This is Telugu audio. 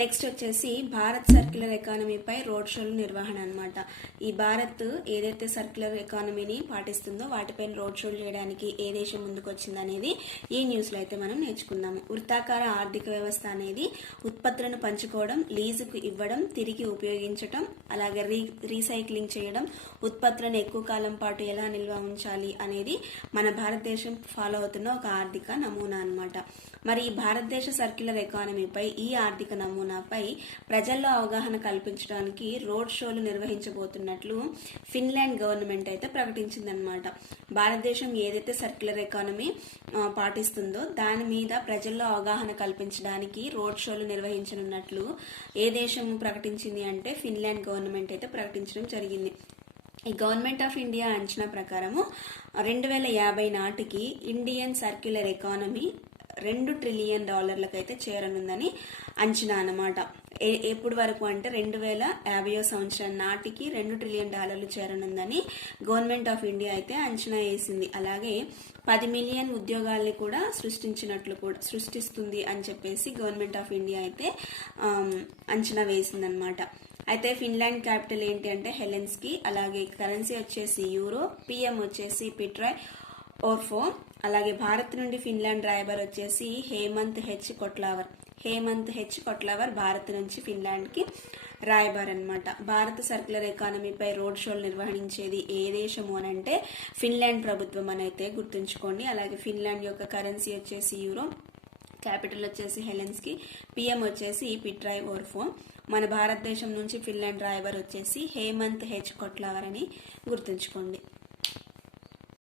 నెక్స్ట్ వచ్చేసి భారత్ సర్క్యులర్ ఎకానమీపై రోడ్ షోల నిర్వహణ అనమాట. ఈ భారత్ ఏదైతే సర్క్యులర్ ఎకానమీని పాటిస్తుందో వాటిపైన రోడ్ షోలు చేయడానికి ఏ దేశం ముందుకు వచ్చింది అనేది ఈ న్యూస్ లో అయితే మనం నేర్చుకుందాము. వృత్తాకార ఆర్థిక వ్యవస్థ అనేది ఉత్పత్తులను పంచుకోవడం, లీజుకు ఇవ్వడం, తిరిగి ఉపయోగించడం, అలాగే రీసైక్లింగ్ చేయడం, ఉత్పత్తులను ఎక్కువ కాలం పాటు ఎలా నిల్వ ఉంచాలి అనేది మన భారతదేశం ఫాలో అవుతున్న ఒక ఆర్థిక నమూనా అన్నమాట. మరి ఈ భారతదేశ సర్క్యులర్ ఎకానమీపై ఈ ఆర్థిక నమూనాపై ప్రజల్లో అవగాహన కల్పించడానికి రోడ్ షోలు నిర్వహించబోతున్నట్లు ఫిన్లాండ్ గవర్నమెంట్ అయితే ప్రకటించిందనమాట. భారతదేశం ఏదైతే సర్క్యులర్ ఎకానమీ పాటిస్తుందో దాని మీద ప్రజల్లో అవగాహన కల్పించడానికి రోడ్ షోలు నిర్వహించనున్నట్లు ఏ దేశం ప్రకటించింది అంటే ఫిన్లాండ్ గవర్నమెంట్ అయితే ప్రకటించడం జరిగింది. ఈ గవర్నమెంట్ ఆఫ్ ఇండియా అంచనా ప్రకారము 2050 నాటికి ఇండియన్ సర్క్యులర్ ఎకానమీ $2 ట్రిలియన్ అయితే చేరనుందని అంచనా అన్నమాట. ఎప్పుడు వరకు అంటే 2050 సంవత్సరం నాటికి $2 ట్రిలియన్ చేరనుందని గవర్నమెంట్ ఆఫ్ ఇండియా అయితే అంచనా వేసింది. అలాగే 10 మిలియన్ ఉద్యోగాల్ని కూడా సృష్టిస్తుంది అని చెప్పేసి గవర్నమెంట్ ఆఫ్ ఇండియా అయితే అంచనా వేసిందనమాట. అయితే ఫిన్లాండ్ క్యాపిటల్ ఏంటి అంటే హెలెన్స్కీ, అలాగే కరెన్సీ వచ్చేసి యూరో, పిఎం వచ్చేసి పిట్రాయ్ ఓర్ఫో, అలాగే భారత్ నుండి ఫిన్లాండ్ రాయబార్ వచ్చేసి హేమంత్ హెచ్ కొట్లావర్ భారత్ నుంచి ఫిన్లాండ్ కి రాయబార్ అనమాట. భారత సర్క్యులర్ ఎకానమీపై రోడ్ షోలు నిర్వహించేది ఏ దేశము అని అంటే ఫిన్లాండ్ ప్రభుత్వం అని అయితే గుర్తుంచుకోండి. అలాగే ఫిన్లాండ్ యొక్క కరెన్సీ వచ్చేసి యూరో, క్యాపిటల్ వచ్చేసి హెలెన్స్కీ, పిఎం వచ్చేసి పిట్రాయ్ ఓర్ఫో. మన భారతదేశం నుంచి ఫిన్లాండ్ రాయబార్ వచ్చేసి హేమంత్ హెచ్ కొట్లావర్ అని గుర్తుంచుకోండి.